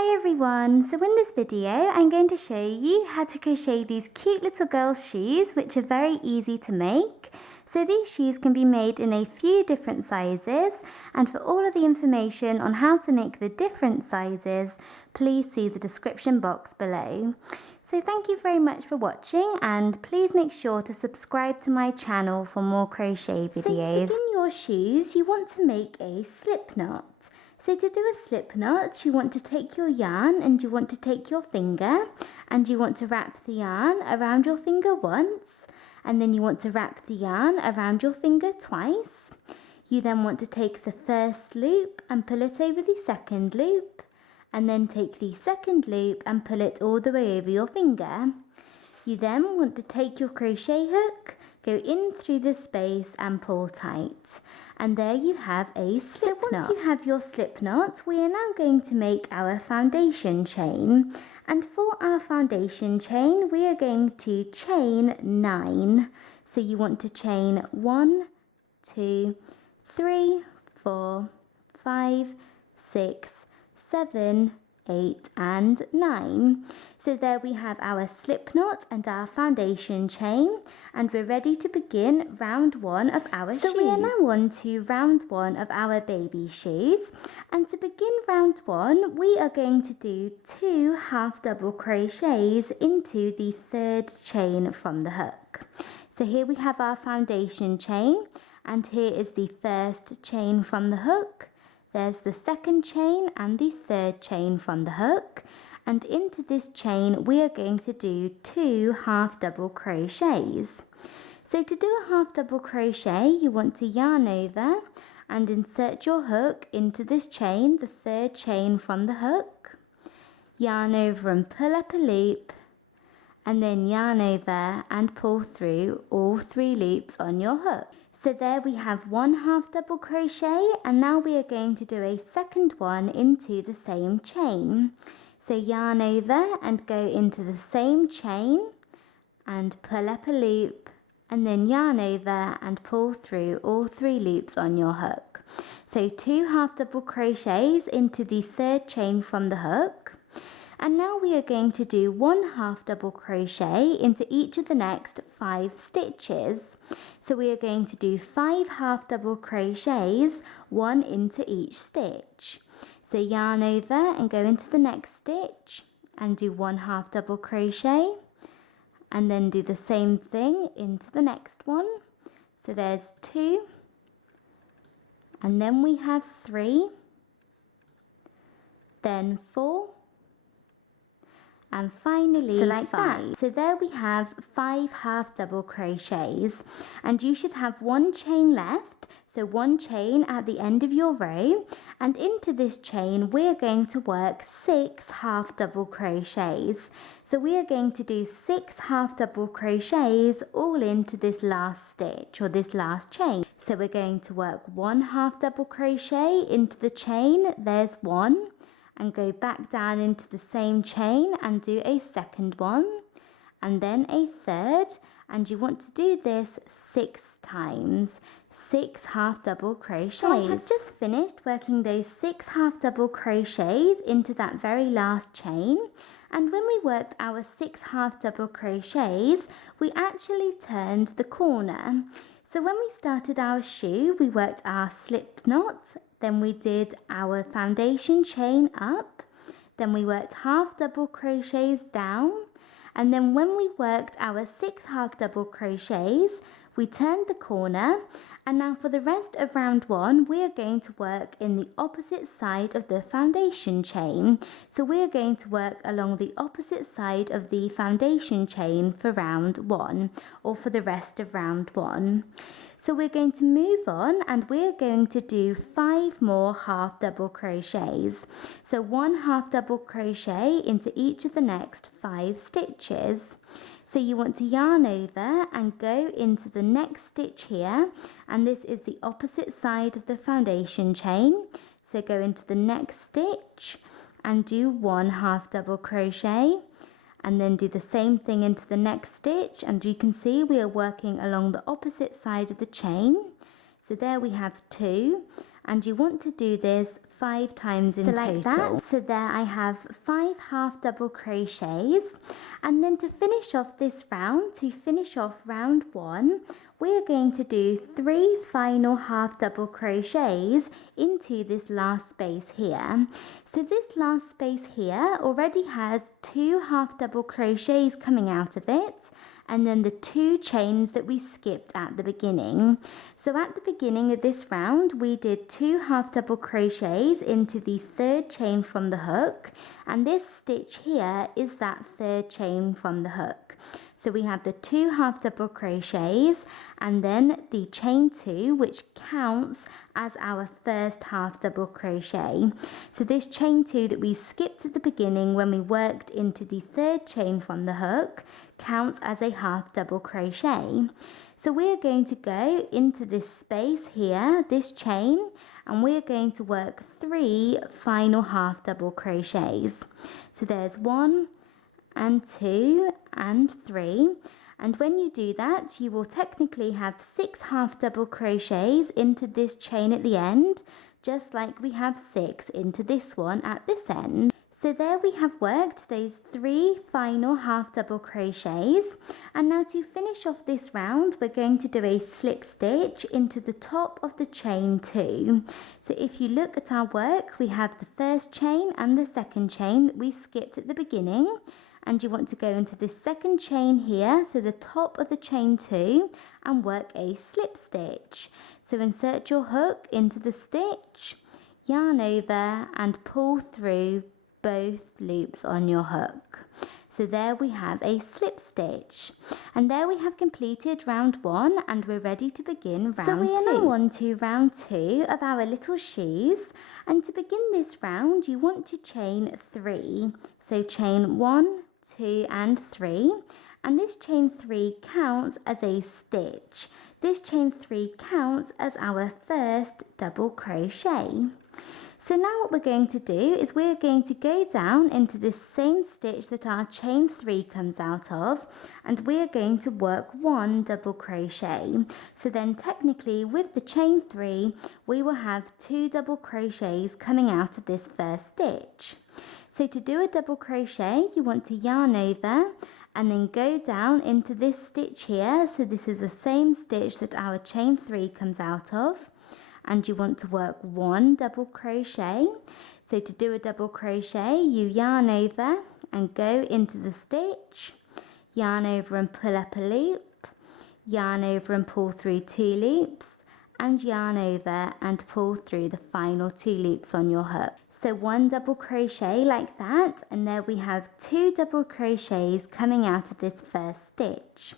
Hi everyone, so in this video I'm going to show you how to crochet these cute little girls' shoes which are very easy to make. So these shoes can be made in a few different sizes, and for all of the information on how to make the different sizes, please see the description box below. So thank you very much for watching, and please make sure to subscribe to my channel for more crochet videos. So to begin your shoes, you want to make a slip knot. So to do a slip knot, you want to take your yarn and you want to take your finger and you want to wrap the yarn around your finger once, and then you want to wrap the yarn around your finger twice. You then want to take the first loop and pull it over the second loop, and then take the second loop and pull it all the way over your finger. You then want to take your crochet hook, go in through the space and pull tight. And there you have a slip knot. So once you have your slip knot, we are now going to make our foundation chain. And for our foundation chain, we are going to chain 9. So you want to chain 1, 2, 3, 4, 5, 6, 7, 8 and 9. So there we have our slip knot and our foundation chain, and we're ready to begin round 1 of our shoes. So we are now on to round 1 of our baby shoes, and to begin round 1 we are going to do 2 half double crochets into the 3rd chain from the hook. So here we have our foundation chain, and here is the 1st chain from the hook. There's the 2nd chain and the 3rd chain from the hook, and into this chain we are going to do 2 half double crochets. So to do a half double crochet, you want to yarn over and insert your hook into this chain, the 3rd chain from the hook, yarn over and pull up a loop, and then yarn over and pull through all 3 loops on your hook. So there we have 1 half double crochet, and now we are going to do a second one into the same chain. So yarn over and go into the same chain and pull up a loop, and then yarn over and pull through all 3 loops on your hook. So 2 half double crochets into the 3rd chain from the hook. And now we are going to do 1 half double crochet into each of the next 5 stitches. So we are going to do 5 half double crochets, 1 into each stitch. So yarn over and go into the next stitch and do 1 half double crochet, and then do the same thing into the next one. So there's 2, and then we have 3, then 4, and finally, so like 5. So there we have 5 half double crochets, and you should have 1 chain left, so 1 chain at the end of your row, and into this chain we are going to work 6 half double crochets. So we are going to do 6 half double crochets all into this last stitch, or this last chain. So we're going to work 1 half double crochet into the chain, there's 1, and go back down into the same chain and do a second one, and then a third, and you want to do this 6 times, 6 half double crochets. So I have just finished working those 6 half double crochets into that very last chain, and when we worked our 6 half double crochets, we actually turned the corner. So when we started our shoe, we worked our slip knot, then we did our foundation chain up, then we worked half double crochets down, and then when we worked our 6 half double crochets, we turned the corner. And now for the rest of round 1, we are going to work in the opposite side of the foundation chain. So we are going to work along the opposite side of the foundation chain for round 1, or for the rest of round 1. So we're going to move on, and we're going to do 5 more half double crochets. So 1 half double crochet into each of the next 5 stitches. So you want to yarn over and go into the next stitch here, and this is the opposite side of the foundation chain. So go into the next stitch and do 1 half double crochet, and then do the same thing into the next stitch, and you can see we are working along the opposite side of the chain. So there we have 2, and you want to do this 5 times in total. That. So there I have 5 half double crochets, and then to finish off this round, to finish off round 1, we're going to do 3 final half double crochets into this last space here. So this last space here already has 2 half double crochets coming out of it, and then the 2 chains that we skipped at the beginning. So at the beginning of this round, we did 2 half double crochets into the 3rd chain from the hook, and this stitch here is that 3rd chain from the hook. So we have the 2 half double crochets and then the chain 2, which counts as our first half double crochet. So this chain 2 that we skipped at the beginning when we worked into the 3rd chain from the hook counts as a half double crochet. So we're going to go into this space here, this chain, and we're going to work 3 final half double crochets. So there's 1 and 2 and 3, and when you do that, you will technically have 6 half double crochets into this chain at the end, just like we have 6 into this one at this end. So there we have worked those 3 final half double crochets, and now to finish off this round, we're going to do a slip stitch into the top of the chain 2. So if you look at our work, we have the first chain and the second chain that we skipped at the beginning, and you want to go into this second chain here, so the top of the chain 2, and work a slip stitch. So insert your hook into the stitch, yarn over and pull through both loops on your hook. So there we have a slip stitch, and there we have completed round 1, and we're ready to begin round 2. So we are now on to round 2 of our little shoes, and to begin this round you want to chain 3. So chain 1, 2 and 3, and this chain 3 counts as a stitch. This chain 3 counts as our first double crochet. So now what we're going to do is we're going to go down into this same stitch that our chain 3 comes out of, and we're going to work 1 double crochet. So then technically with the chain 3 we will have 2 double crochets coming out of this first stitch. So to do a double crochet, you want to yarn over and then go down into this stitch here. So this is the same stitch that our chain 3 comes out of, and you want to work 1 double crochet. So to do a double crochet, you yarn over and go into the stitch, yarn over and pull up a loop, yarn over and pull through 2 loops, and yarn over and pull through the final 2 loops on your hook. So 1 double crochet like that, and there we have 2 double crochets coming out of this first stitch.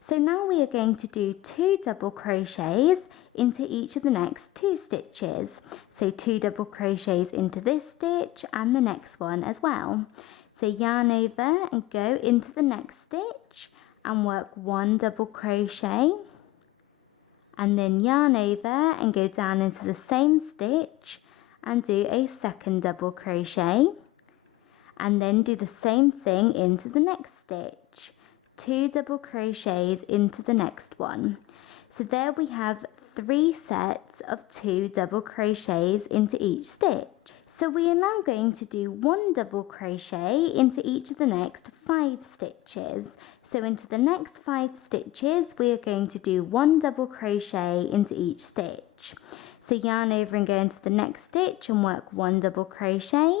So now we are going to do 2 double crochets into each of the next 2 stitches. So 2 double crochets into this stitch and the next one as well. So yarn over and go into the next stitch and work 1 double crochet, and then yarn over and go down into the same stitch and do a second double crochet, and then do the same thing into the next stitch, 2 double crochets into the next one. So there we have 3 sets of 2 double crochets into each stitch. So we are now going to do 1 double crochet into each of the next 5 stitches. So into the next 5 stitches we are going to do 1 double crochet into each stitch. So yarn over and go into the next stitch and work 1 double crochet,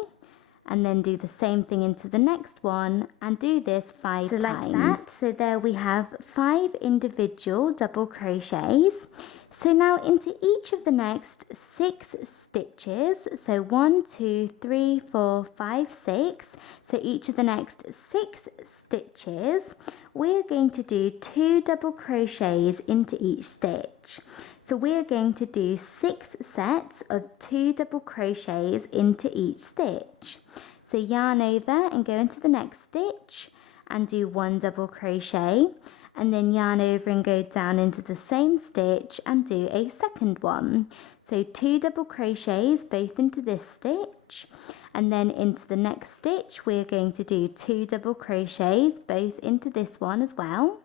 and then do the same thing into the next one and do this 5 times. Like that. So there we have 5 individual double crochets. So now into each of the next 6 stitches, so 1, 2, 3, 4, 5, 6, so each of the next 6 stitches, we're going to do 2 double crochets into each stitch. So we're going to do 6 sets of 2 double crochets into each stitch. So yarn over and go into the next stitch and do 1 double crochet, and then yarn over and go down into the same stitch and do a second one. So 2 double crochets both into this stitch, and then into the next stitch we're going to do 2 double crochets both into this one as well.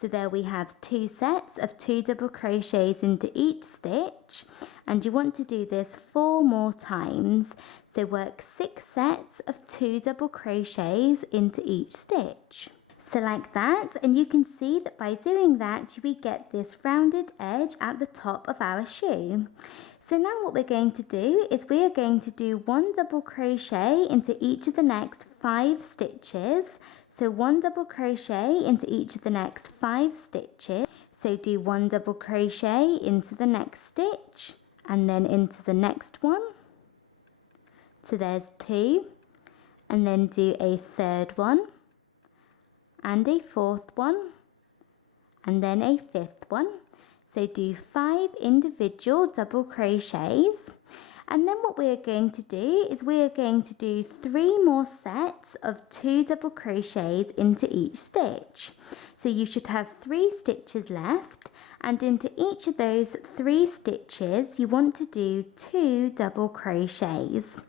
So there we have 2 sets of 2 double crochets into each stitch, and you want to do this 4 more times. So work 6 sets of 2 double crochets into each stitch. So like that, and you can see that by doing that we get this rounded edge at the top of our shoe. So now what we're going to do is we are going to do 1 double crochet into each of the next 5 stitches. So 1 double crochet into each of the next 5 stitches. So do 1 double crochet into the next stitch and then into the next one. So there's 2, and then do a third one and a fourth one and then a fifth one. So do 5 individual double crochets. And then what we are going to do is we are going to do 3 more sets of 2 double crochets into each stitch. So you should have 3 stitches left, and into each of those 3 stitches you want to do 2 double crochets.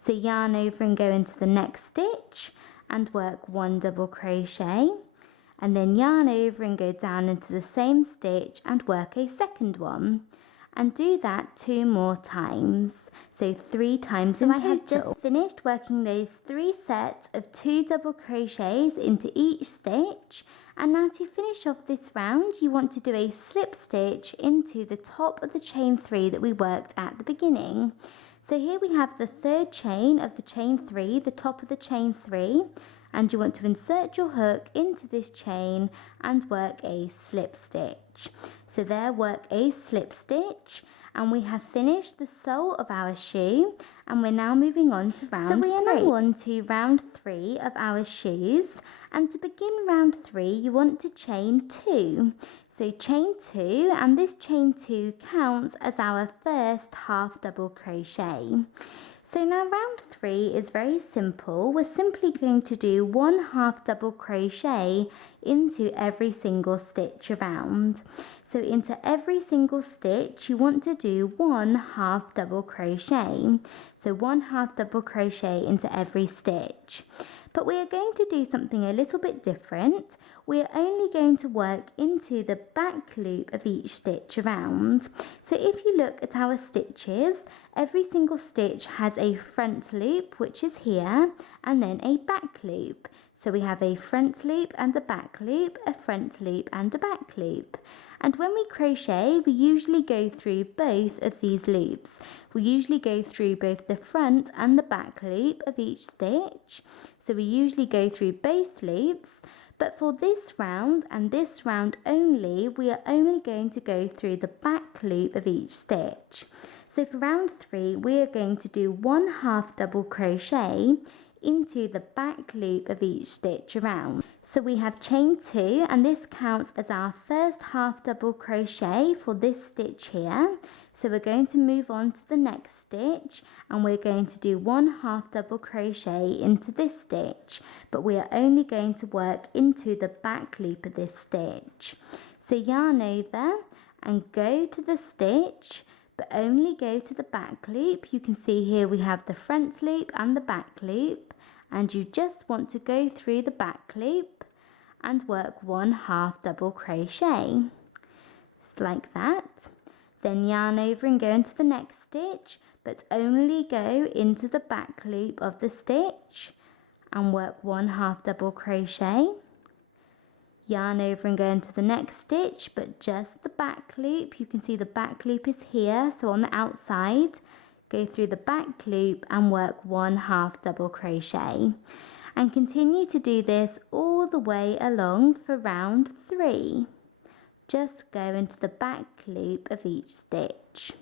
So yarn over and go into the next stitch and work 1 double crochet, and then yarn over and go down into the same stitch and work a second one. And do that 2 more times, so 3 times in total. I have just finished working those 3 sets of 2 double crochets into each stitch, and now to finish off this round you want to do a slip stitch into the top of the chain 3 that we worked at the beginning. So here we have the 3rd chain of the chain 3, the top of the chain 3, and you want to insert your hook into this chain and work a slip stitch. So there, work a slip stitch, and we have finished the sole of our shoe, and we're now moving on to round 3. So we are now on to round 3 of our shoes, and to begin round 3 you want to chain 2. So chain 2, and this chain 2 counts as our first half double crochet. So now round 3 is very simple. We're simply going to do 1 half double crochet into every single stitch around. So into every single stitch you want to do 1 half double crochet. So 1 half double crochet into every stitch. But we are going to do something a little bit different. We are only going to work into the back loop of each stitch around. So if you look at our stitches, every single stitch has a front loop, which is here, and then a back loop. So we have a front loop and a back loop, a front loop and a back loop. And when we crochet, we usually go through both of these loops. We usually go through both the front and the back loop of each stitch. So we usually go through both loops, but for this round and this round only, we are only going to go through the back loop of each stitch. So for round 3, we are going to do 1 half double crochet into the back loop of each stitch around. So we have chain 2, and this counts as our first half double crochet for this stitch here. So we're going to move on to the next stitch, and we're going to do 1 half double crochet into this stitch, but we are only going to work into the back loop of this stitch. So yarn over and go to the stitch, but only go to the back loop. You can see here we have the front loop and the back loop, and you just want to go through the back loop and work 1 half double crochet. Just like that. Then yarn over and go into the next stitch, but only go into the back loop of the stitch and work 1 half double crochet. Yarn over and go into the next stitch, but just the back loop. You can see the back loop is here, so on the outside, go through the back loop and work 1 half double crochet. And continue to do this all the way along for round 3. Just go into the back loop of each stitch.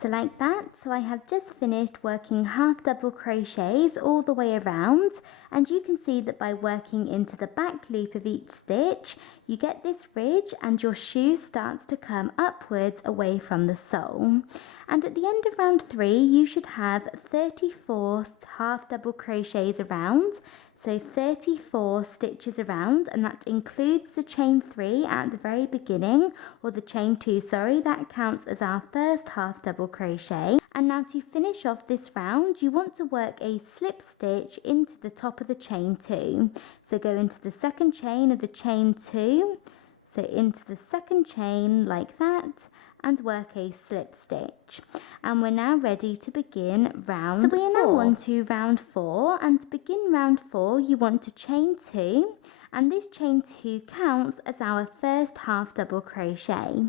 So like that, so I have just finished working half double crochets all the way around, and you can see that by working into the back loop of each stitch, you get this ridge and your shoe starts to come upwards away from the sole. And at the end of round 3, you should have 34 half double crochets around. So 34 stitches around, and that includes the chain 3 at the very beginning, or the chain 2, sorry, that counts as our first half double crochet. And now to finish off this round, you want to work a slip stitch into the top of the chain 2. So go into the second chain of the chain 2, so into the second chain like that, and work a slip stitch. And we're now ready to begin round 4. So we are now on to round 4, and to begin round 4 you want to chain 2, and this chain 2 counts as our first half double crochet.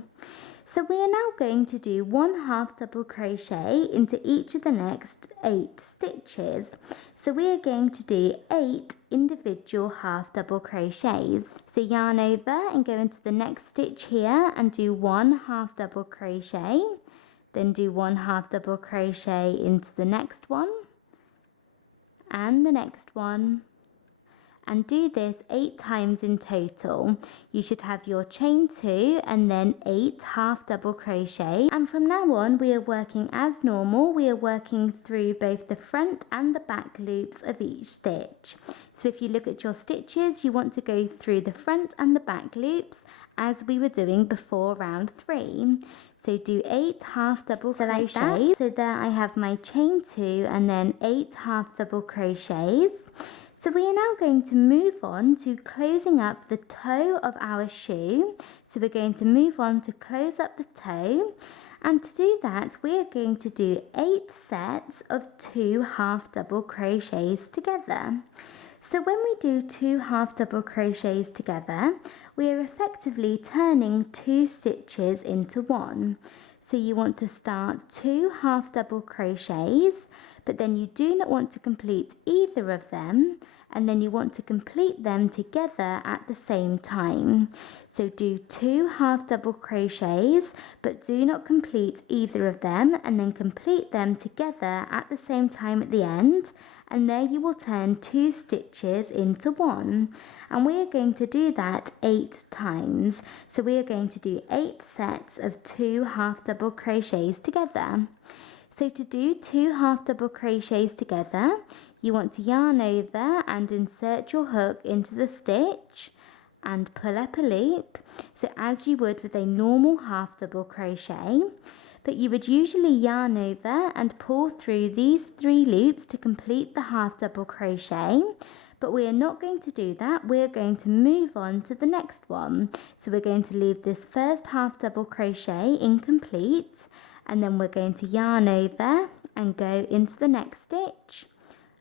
So we are now going to do 1 half double crochet into each of the next 8 stitches. So we are going to do 8 individual half double crochets. So yarn over and go into the next stitch here and do 1 half double crochet, then do 1 half double crochet into the next one and the next one, and do this 8 times in total. You should have your chain 2 and then 8 half double crochet, and from now on we are working as normal. We are working through both the front and the back loops of each stitch. So if you look at your stitches, you want to go through the front and the back loops as we were doing before round 3. So do 8 half double crochets. Like that. So there I have my chain 2 and then 8 half double crochets. So we are now going to move on to closing up the toe of our shoe. So we're going to move on to close up the toe. And to do that, we are going to do 8 sets of 2 half double crochets together. So when we do 2 half double crochets together, we are effectively turning 2 stitches into 1. So you want to start 2 half double crochets, but then you do not want to complete either of them, and then you want to complete them together at the same time. So do 2 half double crochets, but do not complete either of them, and then complete them together at the same time at the end, and there you will turn 2 stitches into 1. And we are going to do that 8 times. So we are going to do 8 sets of 2 half double crochets together. So to do 2 half double crochets together, you want to yarn over and insert your hook into the stitch and pull up a loop, so as you would with a normal half double crochet, but you would usually yarn over and pull through these 3 loops to complete the half double crochet. But we are not going to do that. We're going to move on to the next one. So we're going to leave this first half double crochet incomplete, and then we're going to yarn over and go into the next stitch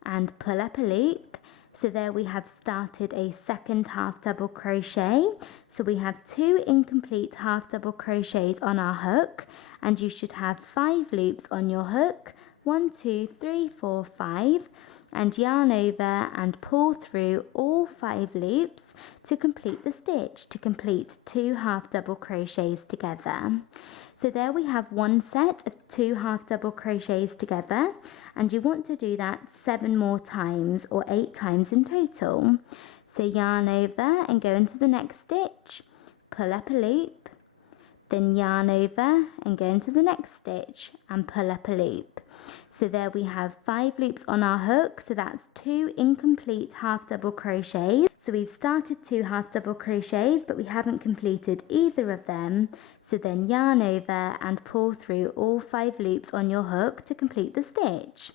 and pull up a loop. So there we have started a second half double crochet. So we have 2 incomplete half double crochets on our hook, and you should have 5 loops on your hook. 1, 2, 3, 4, 5, and yarn over and pull through all 5 loops to complete the stitch, to complete 2 half double crochets together. So there we have 1 set of 2 half double crochets together, and you want to do that 7 more times, or 8 times in total. So yarn over and go into the next stitch, pull up a loop, then yarn over and go into the next stitch and pull up a loop. So there we have 5 loops on our hook, so that's 2 incomplete half double crochets. So we've started 2 half double crochets, but we haven't completed either of them. So then yarn over and pull through all 5 loops on your hook to complete the stitch.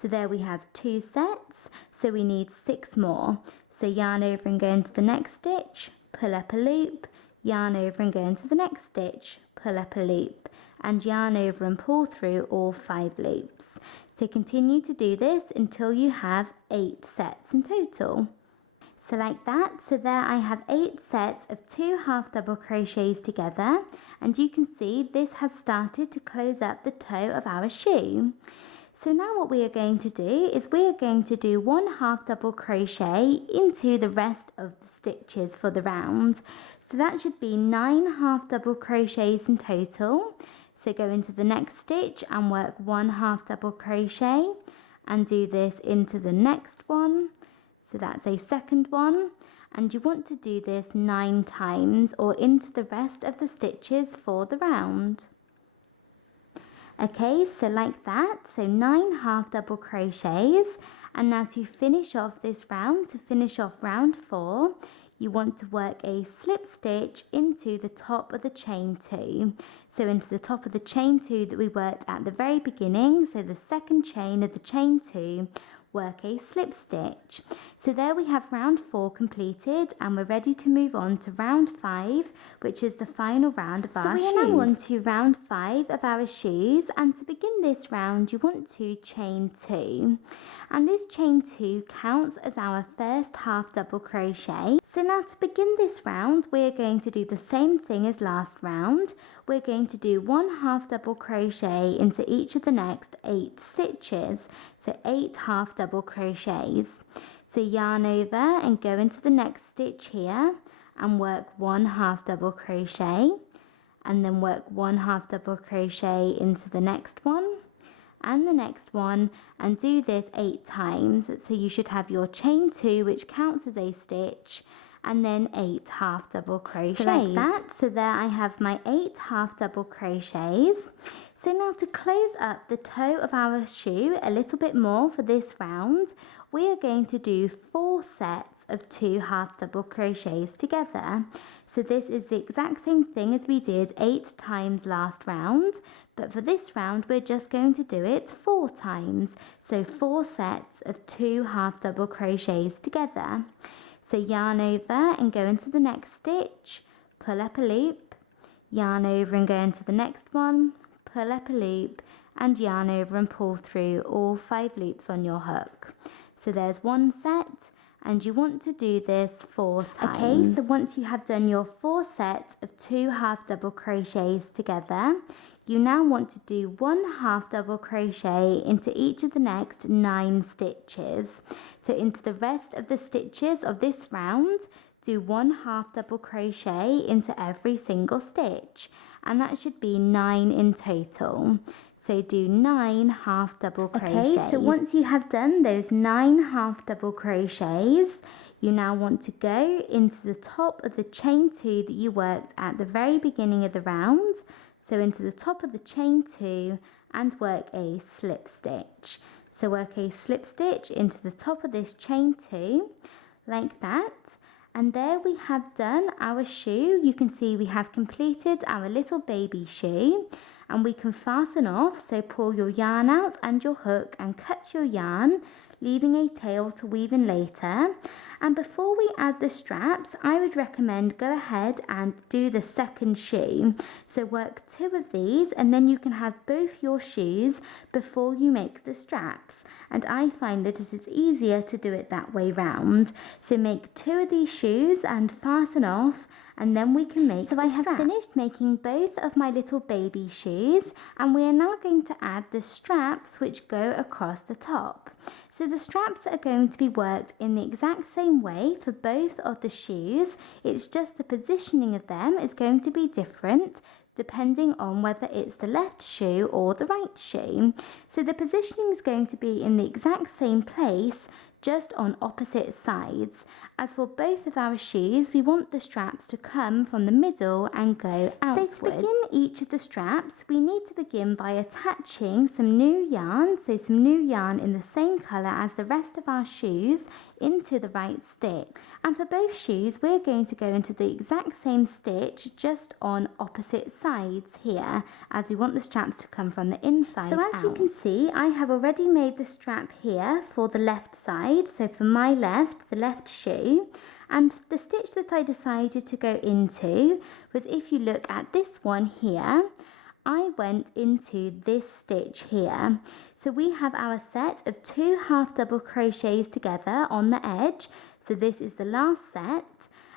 So there we have 2 sets, so we need 6 more. So yarn over and go into the next stitch, pull up a loop, yarn over and go into the next stitch, pull up a loop, and yarn over and pull through all 5 loops. So continue to do this until you have 8 sets in total. So like that, so there I have 8 sets of 2 half double crochets together, and you can see this has started to close up the toe of our shoe. So now what we are going to do is we are going to do 1 half double crochet into the rest of the stitches for the round. So that should be 9 half double crochets in total. So go into the next stitch and work 1 half double crochet and do this into the next one. So that's a second one, and you want to do this 9 times, or into the rest of the stitches for the round. Okay, so like that, so 9 half double crochets, And now to finish off this round, to finish off round 4, you want to work a slip stitch into the top of the chain 2. So into the top of the chain 2 that we worked at the very beginning, so the second chain of the chain 2, work a slip stitch. So there we have round 4 completed, and we're ready to move on to round 5, which is the final round of our shoes. So we are now on to round 5 of our shoes, and to begin this round you want to chain 2, and this chain 2 counts as our first half double crochet. So now to begin this round we're going to do the same thing as last round. We're going to do 1 half double crochet into each of the next 8 stitches, so 8 half double crochets. So yarn over and go into the next stitch here and work 1 half double crochet, and then work 1 half double crochet into the next one and the next one, and do this 8 times. So you should have your chain 2, which counts as a stitch, and then 8 half double crochets. So like that. So there I have my 8 half double crochets. So now to close up the toe of our shoe a little bit more for this round, we are going to do 4 sets of 2 half double crochets together. So this is the exact same thing as we did 8 times last round, but for this round we're just going to do it 4 times. So 4 sets of 2 half double crochets together. So yarn over and go into the next stitch, pull up a loop, yarn over and go into the next one, pull up a loop, and yarn over and pull through all 5 loops on your hook. So there's 1 set, and you want to do this 4 times. Okay, so once you have done your 4 sets of 2 half double crochets together, you now want to do 1 half double crochet into each of the next 9 stitches. So into the rest of the stitches of this round, do 1 half double crochet into every single stitch, and that should be 9 in total. So do 9 half double crochets. Okay, so once you have done those 9 half double crochets, you now want to go into the top of the chain 2 that you worked at the very beginning of the round. So into the top of the chain 2 and work a slip stitch. So work a slip stitch into the top of this chain 2 like that. And there we have done our shoe. You can see we have completed our little baby shoe, and we can fasten off. So pull your yarn out and your hook and cut your yarn, leaving a tail to weave in later. And before we add the straps, I would recommend go ahead and do the second shoe. So work 2 of these, and then you can have both your shoes before you make the straps. And I find that it is easier to do it that way round. So make 2 of these shoes and fasten off, and then we can make the straps. So I have finished making both of my little baby shoes, and we are now going to add the straps which go across the top. So the straps are going to be worked in the exact same way for both of the shoes. It's just the positioning of them is going to be different depending on whether it's the left shoe or the right shoe. So the positioning is going to be in the exact same place, just on opposite sides. As for both of our shoes, we want the straps to come from the middle and go outwards. So to begin each of the straps, we need to begin by attaching some new yarn, so some new yarn in the same colour as the rest of our shoes, into the right stitch. And for both shoes, we're going to go into the exact same stitch, just on opposite sides here, as we want the straps to come from the inside out. So as you can see, I have already made the strap here for the left side, so for my left, the left shoe. And the stitch that I decided to go into was, if you look at this one here, I went into this stitch here. So we have our set of 2 half double crochets together on the edge. So this is the last set,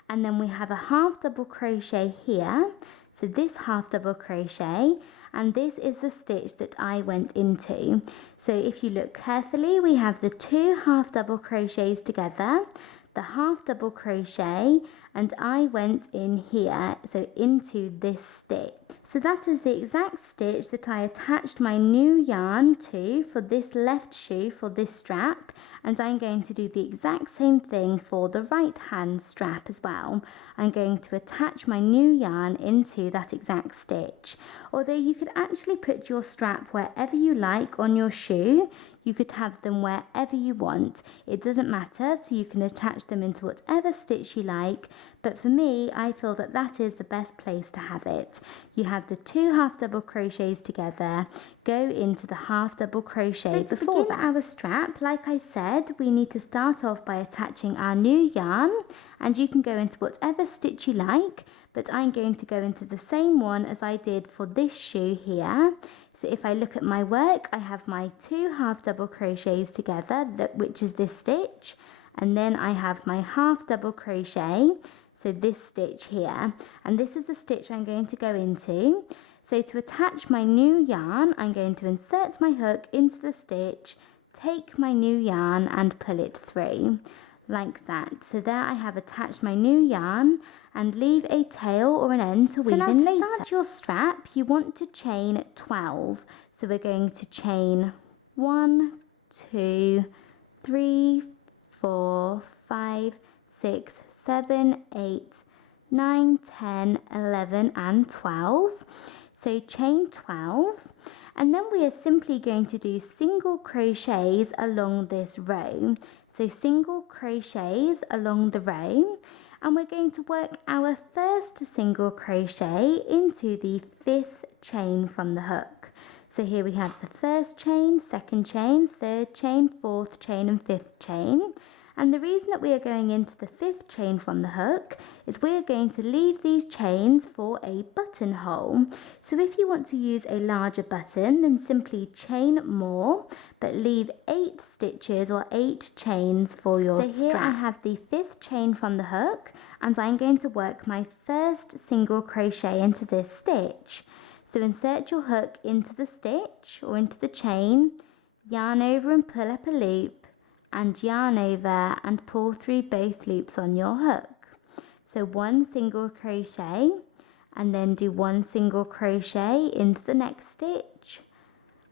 and then we have a half double crochet here. So this half double crochet, and this is the stitch that I went into. So if you look carefully, we have the 2 half double crochets together, the half double crochet, and I went in here, so into this stitch. So that is the exact stitch that I attached my new yarn to for this left shoe, for this strap, and I'm going to do the exact same thing for the right hand strap as well. I'm going to attach my new yarn into that exact stitch. Although you could actually put your strap wherever you like on your shoe, You could have them wherever you want. It doesn't matter, so you can attach them into whatever stitch you like, but for me, I feel that that is the best place to have it. You have the 2 half double crochets together, go into the half double crochet. So to begin our strap, like I said, we need to start off by attaching our new yarn, and you can go into whatever stitch you like, but I'm going to go into the same one as I did for this shoe here. So if I look at my work, I have my 2 half double crochets together, which is this stitch, and then I have my half double crochet, so this stitch here, and this is the stitch I'm going to go into. So to attach my new yarn, I'm going to insert my hook into the stitch, take my new yarn and pull it through like that. So there I have attached my new yarn, and leave a tail or an end to weave in later. So now to start your strap, you want to chain 12. So we're going to chain 1, 2, 3, 4, 5, 6, 7, 8, 9, 10, 11 and 12. So chain 12, and then we are simply going to do single crochets along this row. So single crochets along the row, and we're going to work our first single crochet into the 5th chain from the hook. So here we have the 1st chain, 2nd chain, 3rd chain, 4th chain and 5th chain. And the reason that we are going into the 5th chain from the hook is we are going to leave these chains for a buttonhole. So if you want to use a larger button, then simply chain more, but leave 8 stitches or 8 chains for your strap. So here I have the 5th chain from the hook, and I'm going to work my first single crochet into this stitch. So insert your hook into the stitch or into the chain, yarn over and pull up a loop, and yarn over and pull through both loops on your hook. So 1 single crochet, and then do 1 single crochet into the next stitch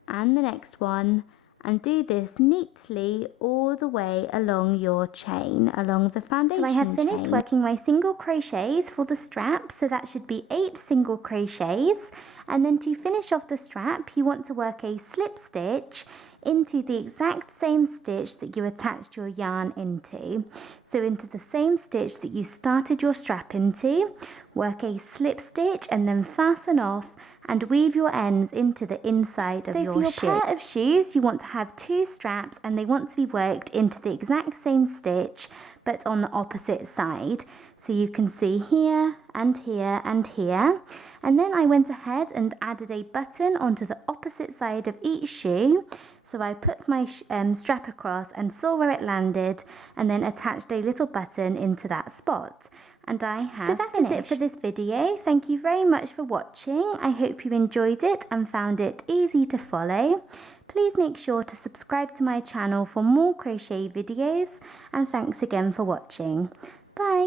and the next one, and do this neatly all the way along your chain, along the foundation chain. So I have finished working my single crochets for the strap, so that should be 8 single crochets. And then to finish off the strap, you want to work a slip stitch into the exact same stitch that you attached your yarn into. So into the same stitch that you started your strap into, work a slip stitch and then fasten off and weave your ends into the inside of your shoe. So for your pair of shoes, you want to have 2 straps and they want to be worked into the exact same stitch but on the opposite side. So you can see here and here and here. And then I went ahead and added a button onto the opposite side of each shoe. So I put my strap across and saw where it landed, and then attached a little button into that spot. And I have finished. So that is it for this video. Thank you very much for watching. I hope you enjoyed it and found it easy to follow. Please make sure to subscribe to my channel for more crochet videos, and thanks again for watching. Bye!